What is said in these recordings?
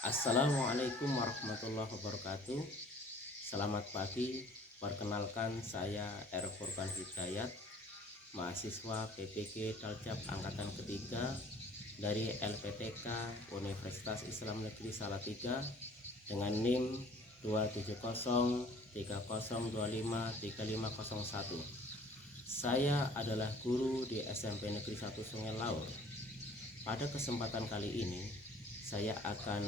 Assalamualaikum warahmatullahi wabarakatuh. Selamat pagi. Perkenalkan saya R. Furqan Hidayat, mahasiswa PPG Daljab angkatan ketiga dari LPTK Universitas Islam Negeri Salatiga dengan NIM 27030253501. Saya adalah guru di SMP Negeri 1 Sungai Laur. Pada kesempatan kali ini saya akan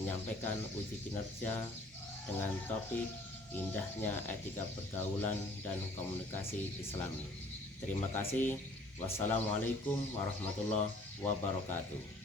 menyampaikan uji kinerja dengan topik indahnya etika pergaulan dan komunikasi Islami. Terima kasih. Wassalamualaikum warahmatullahi wabarakatuh.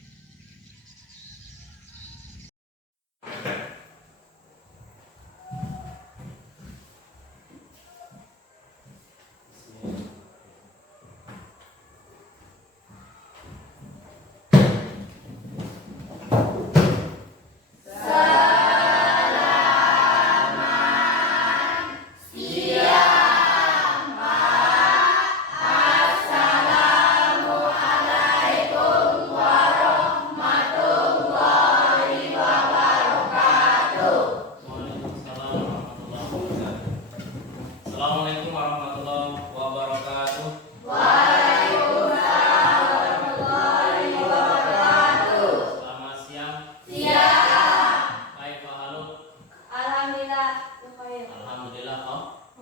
Assalamualaikum warahmatullahi wabarakatuh. Waalaikumsalam warahmatullahi wabarakatuh. Selamat siang. Siang. Kaifa haluk? Alhamdulillah. Bukhair. Alhamdulillah.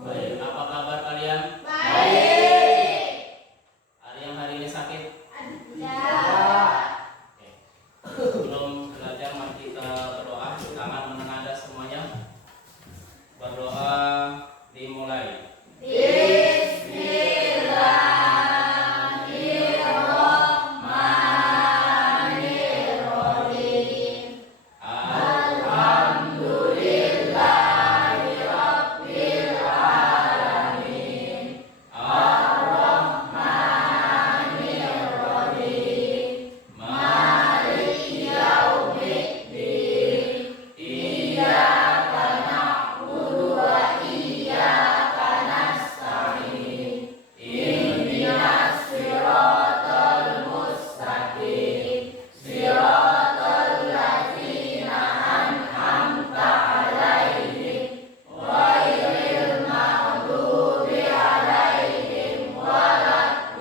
Baik. Apa kabar kalian? Baik. Ada yang hari ini sakit? Ya. Oke. Sebelum belajar mari kita berdoa. Tangan menengadah semuanya. Berdoa dimulai. Bismillahirrahmanirrahim. Alhamdulillahirabbil alamin. Arrahmanirrahim. Maliki yaumiddin. Iyyaka na'budu wa iyyaka nasta'in. Ihdinas siratal mustaqim. Siratal ladzina an'amta 'alaihim ghairil maghdubi 'alaihim waladdallin.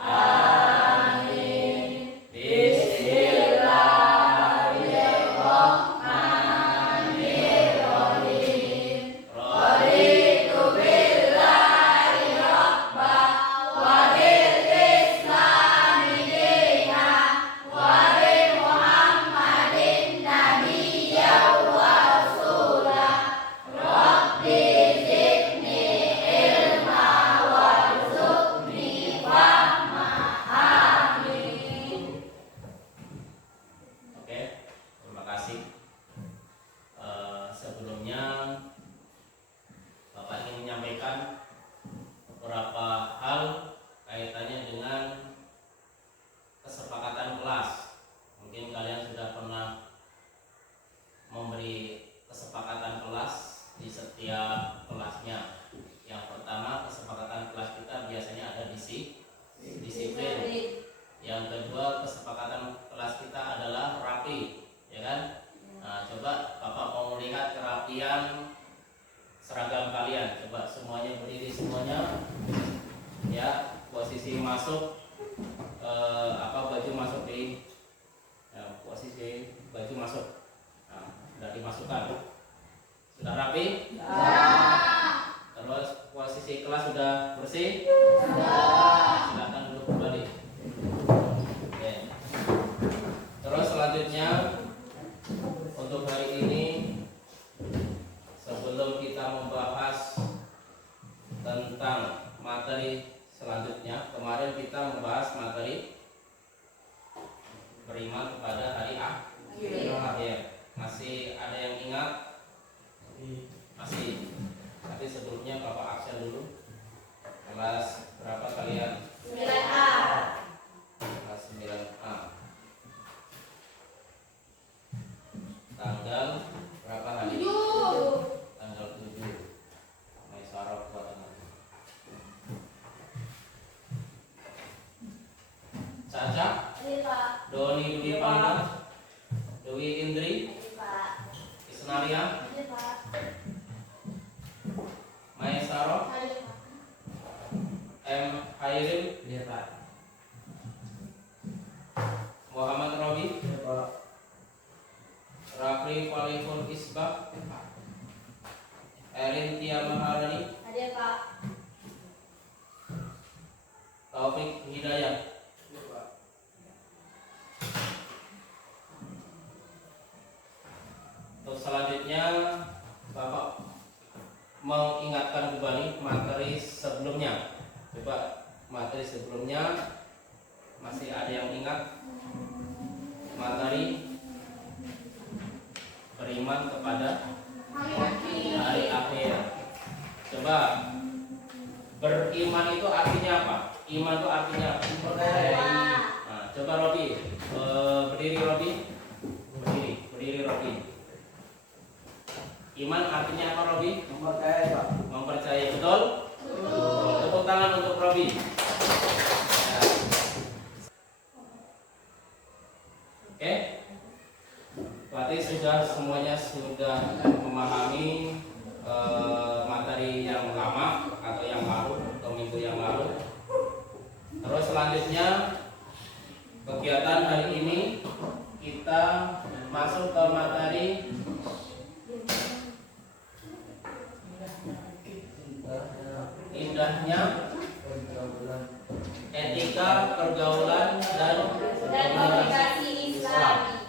Amin. Bismillahirrahmanirrahim. Raditu billahi rabba wa bil islami dina wa bi Muhammadin nabiyya wa rasula. Rabbi zidni ilma warzuqni fahma. Amin. Oke, terima kasih. Sebelumnya Bapak ingin menyampaikan beberapa hal kaitannya dengan kesepakatan kelas. Mungkin kalian sudah pernah memberi kesepakatan kelas di setiap kelasnya. Yang pertama, kesepakatan kelas kita biasanya ada disiplin. Yang kedua, kesepakatan kelas kita adalah rapi, ya kan? Nah, coba Bapak mau melihat kerapian seragam kalian. Coba semuanya berdiri semuanya, ya. Posisi masuk, baju masuk di, ya, posisi baju masuk. Nah, sudah dimasukkan. Sudah rapi? Terus posisi kelas sudah bersih? Silakan duduk kembali. Oke. Terus selanjutnya untuk hari ini, sebelum kita membahas tentang materi selanjutnya, kemarin kita membahas materi beriman kepada hari akhir. Masih ada yang ingat? Masih. Tapi sebelumnya Bapak absen dulu. Kelas berapa kalian? 9A. Kelas 9A. Tanggal berapa hari? 7. Tanggal 7. Maisarah buat anak. Caca? Iya, Pak. Doni Dudi Pangga Dewi Indri, Pak. Isnaria, Hadir, Pak. Maesaro, Hadir, Pak. M. Hairil, Iya Pak. Muhammad Robi, Iya Pak. Rafli Falihul Isbah, Erin Tia Maharani, Hadir, Pak. Taufik Hidayat. Untuk selanjutnya Bapak mengingatkan kembali materi sebelumnya. Coba materi sebelumnya masih ada yang ingat materi beriman kepada hari akhir. Coba beriman itu artinya apa? Iman itu artinya mempercayai. Nah, coba Robi, berdiri Robi, berdiri Robi. Iman artinya apa Robi? Mempercayai Pak. Mempercayai, betul? Tepuk tangan untuk Robi. Ya. Oke, berarti semuanya sudah memahami materi yang lama atau yang lalu atau minggu yang lalu. Terus selanjutnya kegiatan hari ini kita masuk ke materi indahnya etika pergaulan dan komunikasi Islam.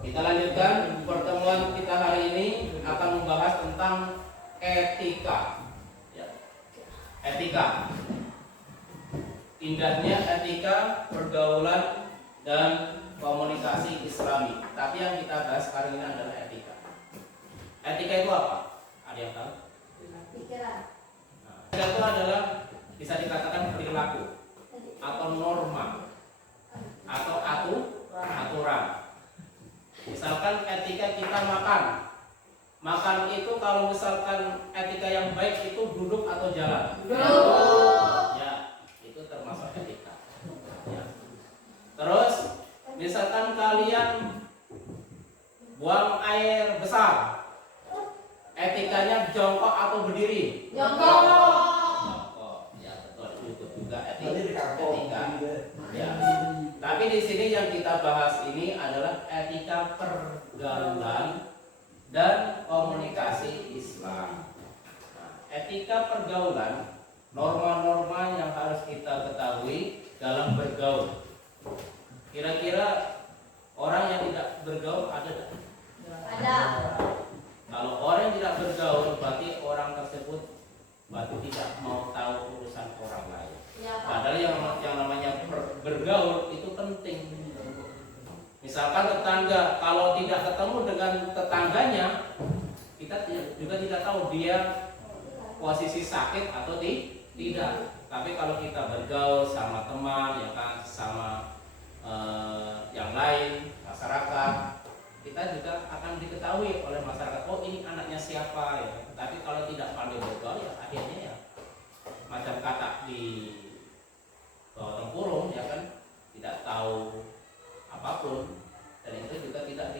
Kita lanjutkan pertemuan kita hari ini akan membahas tentang etika. Ya. Etika. Indahnya etika pergaulan dan komunikasi Islami. Tapi yang kita bahas hari ini adalah etika. Etika itu apa? Ada yang tahu? Pikiran. Etika itu adalah bisa dikatakan perilaku atau norma atau aturan. Misalkan etika kita makan. Makan itu kalau misalkan etika yang baik itu duduk atau jalan. Ya, itu termasuk etika. Ya. Terus misalkan kalian buang air besar. Etikanya jongkok atau berdiri? Jongkok. Ya, betul. Itu juga etika. Ya. Tapi di sini yang kita bahas ini adalah etika pergaulan dan komunikasi Islam. Nah, etika pergaulan, norma-norma yang harus kita ketahui dalam bergaul. Kira-kira orang yang tidak bergaul ada tak? Ada. Kalau orang yang tidak bergaul berarti orang tersebut berarti tidak mau tahu urusan orang lain. Ya, Pak. Padahal yang namanya bergaul itu penting. Misalkan tetangga, kalau tidak ketemu dengan tetangganya, kita juga tidak tahu dia posisi sakit atau tidak. Tapi kalau kita bergaul sama teman, ya kan, sama yang lain, masyarakat, kita juga akan diketahui oleh masyarakat. Oh, ini anaknya siapa ya. Tapi kalau tidak pandai bergaul, ya akhirnya ya macam kata di bawah tempurung, ya kan, tidak tahu apapun. Dan itu juga tidak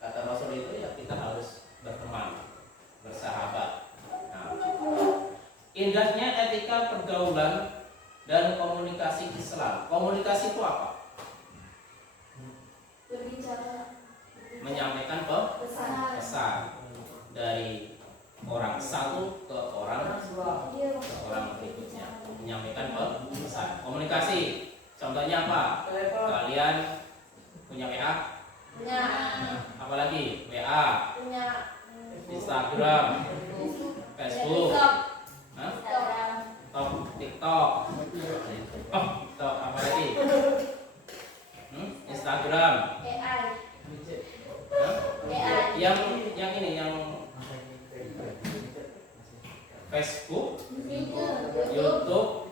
kata Rasul itu ya kita harus berteman, bersahabat. Nah, indahnya etika pergaulan dan komunikasi Islam. Komunikasi itu apa? Berbicara. Menyampaikan pesan dari orang satu ke orang berikutnya, menyampaikan pesan. Komunikasi, contohnya apa? Kalian punya WA? Punya. Apalagi WA, Punya. Instagram, Facebook, Instagram. TikTok, apalagi? Instagram, AI. Hah? AI. yang ini yang Facebook, YouTube,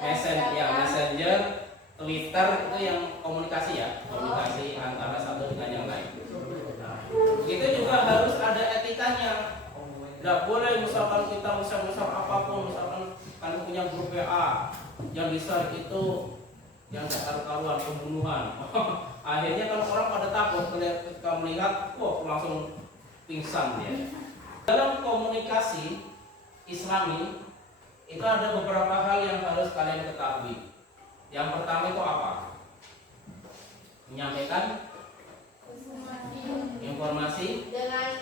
Messenger, Twitter itu yang komunikasi ya, komunikasi antara satu dengan yang lain. Nah, itu juga harus ada etikanya. Tidak boleh misalkan kita misal apapun, misalkan kalian punya grup WA yang besar itu yang tak karu-karuan, pembunuhan. Akhirnya kalau orang pada takut ketika melihat, wah langsung pingsan dia. Dalam komunikasi Islami itu ada beberapa hal yang harus kalian ketahui. Yang pertama itu apa? Menyampaikan informasi dengan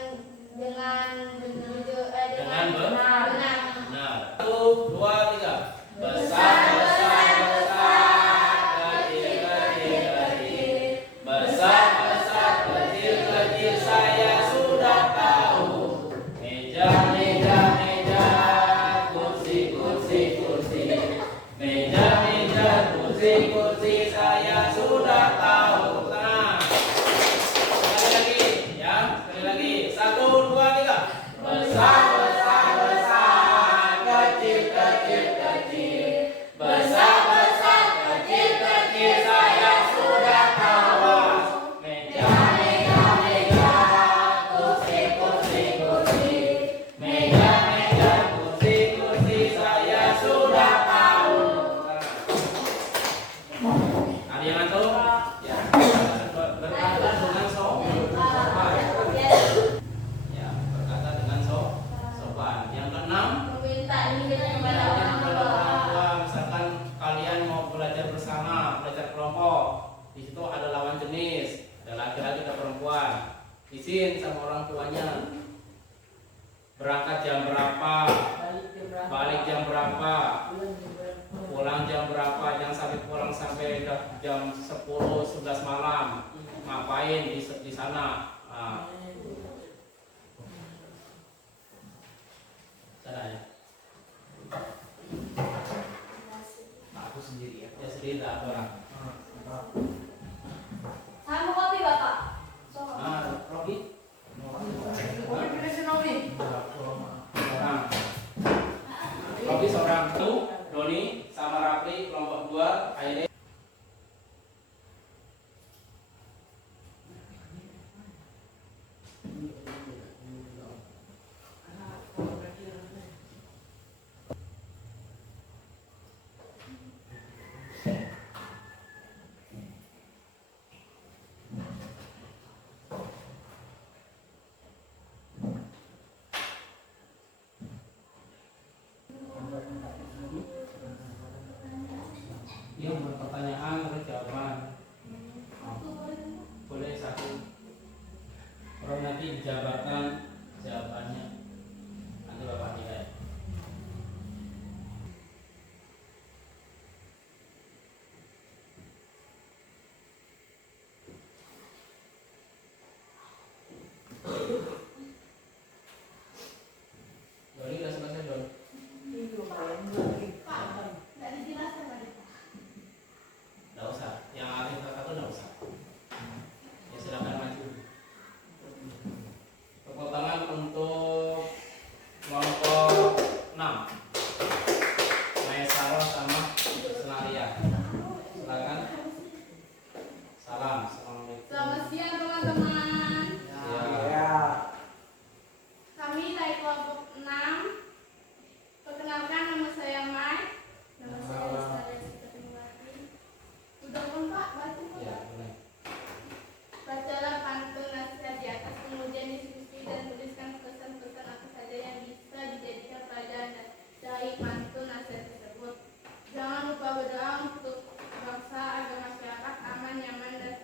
benar. Satu, dua, tiga. Besar, kecil saya sudah tahu. Meja, kursi. Meja, kursi saya sudah tahu. Nah, sekali lagi, ya, sekali lagi. Satu, dua, tiga. Besar, kecil. Besar, kecil saya sudah tahu. Meja, kursi. Meja, kursi saya sudah tahu. Ada yang ngantuk? Ya. Berkata dengan sopan. Ya, berkata dengan sopan. Yang keenam, meminta izin kepada belajar orang kepada tua. orang tua. Misalkan kalian mau belajar bersama, belajar kelompok, di situ ada lawan jenis, ada laki-laki ada perempuan. Izin sama orang tuanya. Berangkat jam berapa, balik jam berapa, pulang jam berapa, jangan sampai pulang sampai jam 10, 11 malam. Ngapain di sana? Nah, sana ya. Aku sendiri ya. Ya sendiri tak ada orang. Sama kopi Bapak. Nah, Robi. Robi seorang itu, Doni sama Rapli kelompok 2, Aire. Dia buat pertanyaan terus jawaban. Boleh satu. Kalau nanti jabarkan jawabannya, nanti Bapak nilai. Doni udah selesai, Don? Nggak usah. Yang arif kakak tuh nggak usah. Ya silakan maju. Tepuk tangan untuk kelompok 6. Maesaro sama Senaria. Silakan. Salam. Assalamualaikum. Selamat siang teman-teman. Ya. Kami dari kelompok 6. Perkenalkan, nama saya Mai. Nama saya Lestari Sitarimawati. Udah pun Pak, baca Pak. Ya, boleh. Bacalah pantun nasihat di atas, kemudian diskusi dan tuliskan pesan-pesan apa saja yang bisa dijadikan pelajaran dari pantun nasihat tersebut. Jangan lupa berdoa untuk bangsa agar masyarakat aman, nyaman, dan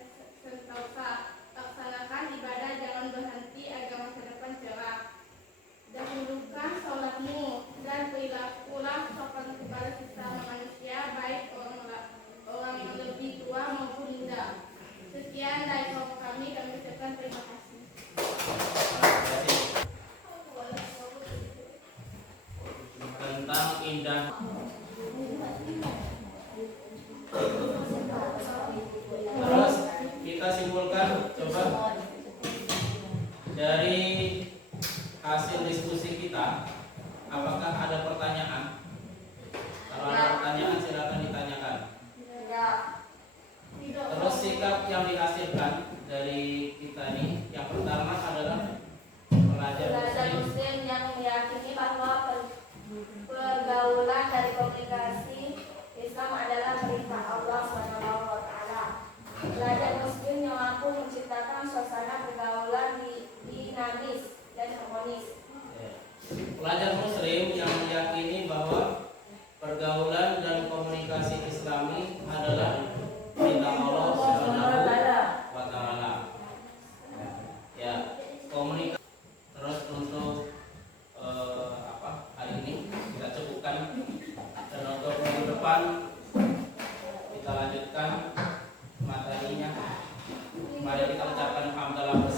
sentosa. Laksanakan ibadah, jangan berhenti agar masa depan cerah. Dahulukan sholatmu dan perilakulah sopan kepada sesama manusia, baik orang yang lebih tua maupun muda. Sekian dari kelompok kami ucapkan terima kasih. Tentang indah. Terus kita simpulkan, coba dari hasil diskusi kita, apakah ada pertanyaan? Kalau ada pertanyaan silakan ditanyakan. Terus sikap yang dihasilkan dari kita ini, yang pertama adalah pelajar Muslim yang meyakini bahwa pergaulan dari komunikasi Islam adalah perintah Allah SWT. Pelajar Muslim yang meyakini bahwa pergaulan dan komunikasi Islami adalah perintah Allah Subhanahu wa Ta'ala. Ya, komunikasi. Terus untuk hari ini kita cukupkan, dan untuk minggu depan kita lanjutkan materinya. Mari kita ucapkan hamdalah.